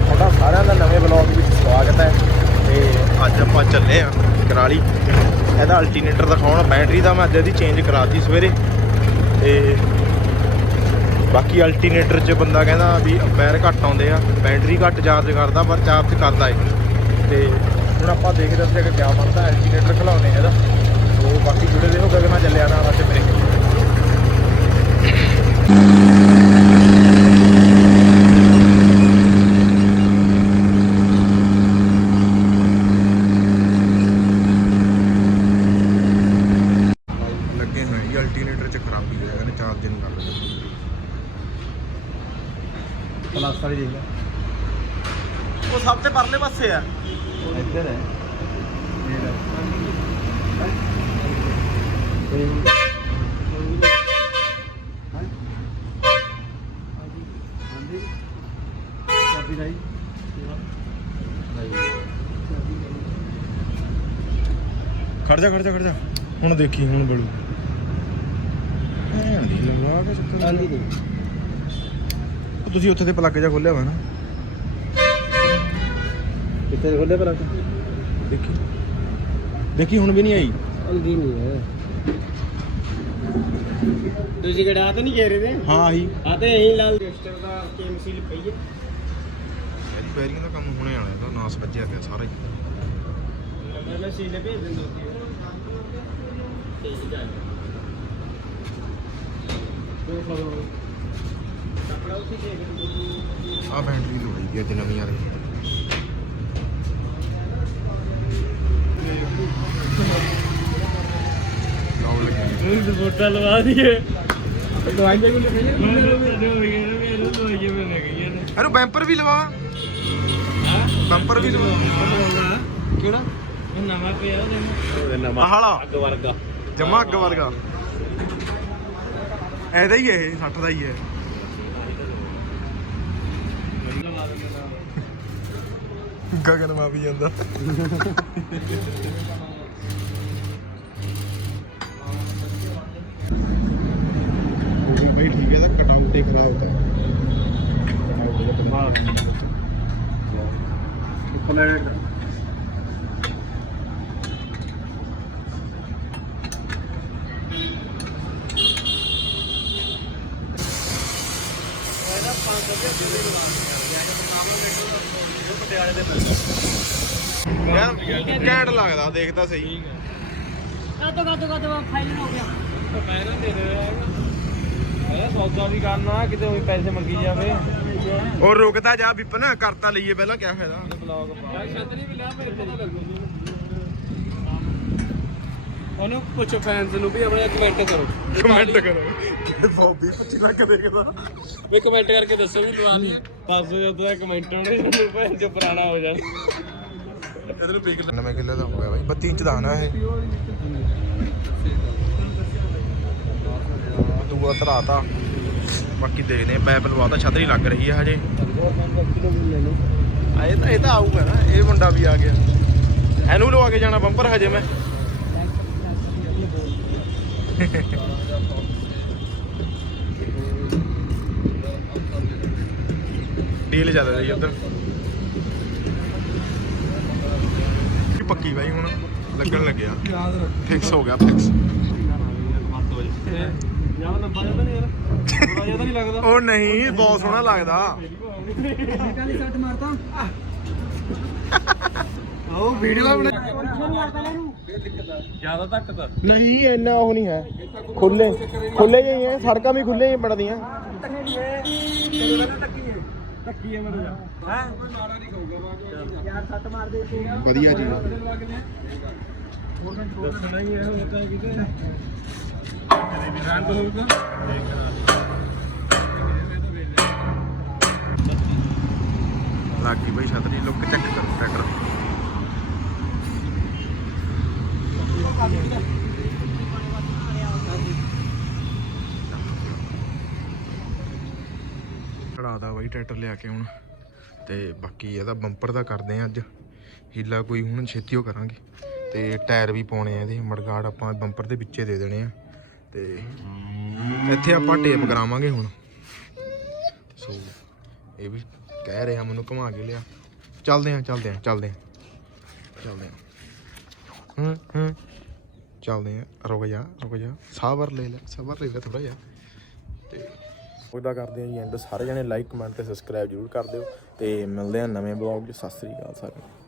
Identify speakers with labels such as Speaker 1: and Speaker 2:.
Speaker 1: ਤੁਹਾਡਾ ਸਾਰਿਆਂ ਦਾ ਨਵੇਂ ਵਲੌਗ ਵਿੱਚ ਸਵਾਗਤ ਹੈ। ਤੇ ਅੱਜ ਆਪਾਂ ਚੱਲੇ ਆ ਕਰਾਲੀ। ਇਹਦਾ ਅਲਟਰਨੇਟਰ ਦਿਖਾਉਣ। ਬੈਟਰੀ ਦਾ ਮੈਂ ਅੱਜ ਇਹਦੀ ਚੇਂਜ ਕਰਾਤੀ ਸਵੇਰੇ। ਤੇ ਬਾਕੀ ਅਲਟਰਨੇਟਰ 'ਚ ਬੰਦਾ ਕਹਿੰਦਾ ਵੀ ਪੈਰ ਘੱਟ ਆਉਂਦੇ ਆ, ਬੈਟਰੀ ਘੱਟ ਚਾਰਜ ਕਰਦਾ, ਪਰ ਚਾਰਜ ਕਰਦਾ ਹੈ। ਤੇ ਹੁਣ ਆਪਾਂ ਦੇਖਦੇ ਹਾਂ ਕਿ ਕਿਆ ਬਣਦਾ। ਅਲਟਰਨੇਟਰ ਖਿਲਾਉਂਦੇ ਇਹਦਾ। ਸੋ ਬਾਕੀ ਜੁੜੇ ਰਹੋ ਕਿ ਮੈਂ ਚੱਲਿਆ ਨਾ ਅੱਜ ਮੇਰੇ ਲੱਗੇ ਹੋਏ ਜੀ। ਅਲਟਰਨੇਟਰ 'ਚ ਖਰਾਬੀ ਹੈ, ਕਹਿੰਦੇ ਚਾਰਜ ਨਹੀਂ ਕਰਦਾ। ਪਲੱਸ ਵਾਲੀ ਦੇਖ ਲੈ, ਉਹ ਸਭ ਤੋਂ ਪਰਲੇ ਪਾਸੇ ਆ। ਇੱਧਰ ਹੈ ਖੜ ਜਾ ਹੁਣ ਦੇਖੀ, ਹੁਣ ਬੜੂ ਲਵਾ ਕੇ ਚੱਕਰ। ਤੁਸੀਂ ਉੱਥੇ ਤੇ ਪਲੱਗ ਜਾ ਖੋਲਿਆ ਵਾ ਨਾ? ਕਿੱਥੇ ਖੋਲਿਆ ਪਲੱਗ? ਦੇਖੀ ਹੁਣ ਵੀ ਨਹੀਂ ਆਈ।
Speaker 2: ਆਉਂਦੀ ਨਹੀਂ ਹੈ। ਤੁਸੀਂ ਕਿਹੜਾ ਆ ਤਾਂ ਨਹੀਂ ਕਹਿ ਰਹੇ ਤੇ?
Speaker 1: ਹਾਂ ਆਹੀ
Speaker 2: ਆ ਤੇ ਇਹੀ ਲਾਲ ਰਜਿਸਟਰ ਦਾ ਕੇਮਸੀ ਪਈ ਹੈ।
Speaker 1: ਇਹਦੀ ਬੈਰਿੰਗ ਦਾ ਕੰਮ ਹੋਣੇ ਵਾਲਾ, ਇਹਦਾ ਨਾਸ ਵੱਜਿਆ ਪਿਆ ਸਾਰਾ ਹੀ।
Speaker 2: ਨੰਬਰ ਮੈਂ ਸੀਲੇ ਭੇਜ ਦਿੰਦਾ ਸੀ। ਕੱਪੜਾ ਉੱਥੇ ਦੇਖ
Speaker 1: ਆ ਬੈਟਰੀ ਲੋੜੀ ਗਈ ਅੱਜ ਨਵੀਂ ਵਾਲੀ। ਲਾਉ ਲੱਗੀ
Speaker 2: ਵੋਟਾਂ ਲਵਾ ਦਈਏ। ਦਵਾਈਆਂ ਵੀ ਲਗਾਈਆਂ
Speaker 1: ਇਹਨੂੰ ਬੈਂਪਰ ਵੀ ਲਵਾ। ਬੰਪਰ ਵੀ ਲਵਾ। ਕਿਹੜਾ?
Speaker 2: ਇਹ ਨਵਾਂ ਪਿਆ ਉਹਦੇ
Speaker 1: ਨਵਾਂ ਹਾਲਾ
Speaker 2: ਅੱਗ ਵਰਗਾ,
Speaker 1: ਜਮਾ ਅੱਗ ਵਰਗਾ। ਇਹਦਾ ਹੀ ਇਹ 60 ਦਾ ਹੀ ਹੈ। ਗਗਨ ਮਾ ਵੀ ਜਾਂਦਾ। भाई ठीक है, कटआउट ही खराब होता है। ਘੈਂਟ ਲੱਗਦਾ, ਦੇਖਦਾ ਸਹੀ।
Speaker 2: ਕਾਤੋਂ ਫਾਈਨਲ ਹੋ ਗਿਆ। ਫਾਈਨਲ ਦੇ ਦੇ ਇਹ ਸੌਦਾ ਵੀ ਕਰਨਾ, ਕਿਤੇ ਉਹੀ ਪੈਸੇ ਮੰਗੀ ਜਾਵੇ।
Speaker 1: ਔਰ ਰੁਕਦਾ ਜਾ ਵਿਪਨ, ਕਰਤਾ ਲਈਏ ਪਹਿਲਾਂ, ਕਿਆ ਫਾਇਦਾ।
Speaker 2: ਬਲੌਗ ਛਤਰੀ ਵੀ ਲਿਆ ਮੇਰੇ ਪਤਾ ਲੱਗੂ। ਉਹਨੂੰ ਪੁੱਛੋ ਫੈਨਸ ਨੂੰ ਵੀ ਆਪਣਾ ਕਮੈਂਟ ਕਰੋ।
Speaker 1: ਕਮੈਂਟ ਕਰੋ ਕਿ 120-25 ਲੱਖ ਦੇਖਦਾ।
Speaker 2: ਵੀ ਕਮੈਂਟ ਕਰਕੇ ਦੱਸੋ ਵੀ ਦਵਾ ਲਈ। 500 ਜਦੋਂ ਦਾ ਕਮੈਂਟ ਹੋਣੇ ਤੁਹਾਨੂੰ ਭੈਣ ਜੋ ਪੁਰਾਣਾ ਹੋ ਜਾਣਾ।
Speaker 1: ਨਵੇਂ ਕਿੱਲੇ ਦਾ ਹੋ ਗਿਆ ਬਾਈ। 32 ਇੰਚ ਦਾ ਨਾ ਇਹ। ਦੂਆ ਧਰਾਤਾ। ਬਾਕੀ ਦੇਖਦੇ ਆ। ਪੈਪ ਲਵਾਤਾ, ਛਤਰੀ ਲੱਗ ਰਹੀ ਹੈ ਹਜੇ। ਇਹ ਤਾਂ ਆਊਗਾ ਨਾ, ਇਹ ਮੁੰਡਾ ਵੀ ਆ ਗਿਆ। ਇਹਨੂੰ ਲਵਾ ਕੇ ਜਾਣਾ ਬੰਪਰ ਹਜੇ ਮੈਂ। ਡੀਲ ਚੱਲ ਰਹੀ ਉਧਰ ਪੱਕੀ ਬਾਈ। ਹੁਣ ਲੱਗਣ ਲੱਗਿਆ, ਫਿਕਸ ਹੋ ਗਿਆ, ਫਿਕਸ। ਉਹ ਨਹੀਂ, ਬਹੁਤ ਸੋਹਣਾ ਲੱਗਦਾ। ਉਹ ਵੀਡੀਓ ਬਣਾ
Speaker 2: ਜ਼ਿਆਦਾ ਤੱਕ ਤਾਂ
Speaker 1: ਨਹੀਂ, ਇੰਨਾ ਉਹ ਨਹੀਂ ਹੈ। ਖੁੱਲੇ ਜਿਹੀ ਹੈ, ਸੜਕਾਂ ਵੀ ਖੁੱਲੇ ਹੀ ਬਣਦੀਆਂ।
Speaker 2: ਟੱਕੀ ਹੈ ਮੇਰੇ ਹੈ ਯਾਰ, ਸੱਟ ਮਾਰ ਦੇ ਤੂੰ।
Speaker 1: ਵਧੀਆ ਜੀ,
Speaker 2: ਦੱਸਣਾ ਹੀ ਹੈ ਉਹ ਤਾਂ ਕਿਤੇ ਰੰਗ ਹੋਊਗਾ।
Speaker 1: ਲੱਗੀ ਬਈ ਛਤਰੀ। ਲੁੱਕ ਚੈੱਕ ਕਰੋ ਟਰੈਕਟਰ। ਖੜਾਦਾ ਬਾਈ ਟਰੈਕਟਰ ਲਿਆ ਕੇ ਹੁਣ। ਤੇ ਬਾਕੀ ਇਹਦਾ ਬੰਪਰ ਦਾ ਕਰਦੇ ਆ ਅੱਜ ਹੀਲਾ ਕੋਈ। ਹੁਣ ਛੇਤੀ ਉਹ ਕਰਾਂਗੇ। ਤੇ ਟਾਇਰ ਵੀ ਪਾਉਣੇ ਆ ਇਹਦੇ, ਮੜਗਾੜ ਆਪਾਂ ਬੰਪਰ ਦੇ ਵਿੱਚੇ ਦੇ ਦੇਣੇ ਆ। ਤੇ ਇੱਥੇ ਆਪਾਂ ਟੇਪ ਕਰਾਵਾਂਗੇ ਹੁਣ। ਸੋ ਇਹ ਵੀ ਕਹਿ ਰਿਹਾ ਮੈਨੂੰ ਘੁਮਾ ਕੇ ਲਿਆ। ਚੱਲਦੇ ਆ ਚੱਲਦੇ ਆ ਚੱਲਦੇ ਆ ਚੱਲਦੇ ਆ ਚੱਲਦੇ ਆ। ਰੁਕ ਜਾ ਸਬਰ ਲੈ ਥੋੜਾ ਜਿਹਾ। ਤੇ ਉਹਦਾ ਕਰਦੇ ਆ ਜੀ ਐਂਡ। ਸਾਰੇ ਜਣੇ ਲਾਈਕ ਕਮੈਂਟ ਤੇ ਸਬਸਕ੍ਰਾਈਬ ਜ਼ਰੂਰ ਕਰ ਦਿਓ ਤੇ ਮਿਲਦੇ ਆ ਨਵੇਂ ਬਲੌਗ 'ਚ। ਸਤਿ ਸ੍ਰੀ ਅਕਾਲ ਸਾਰਿਆਂ ਨੂੰ।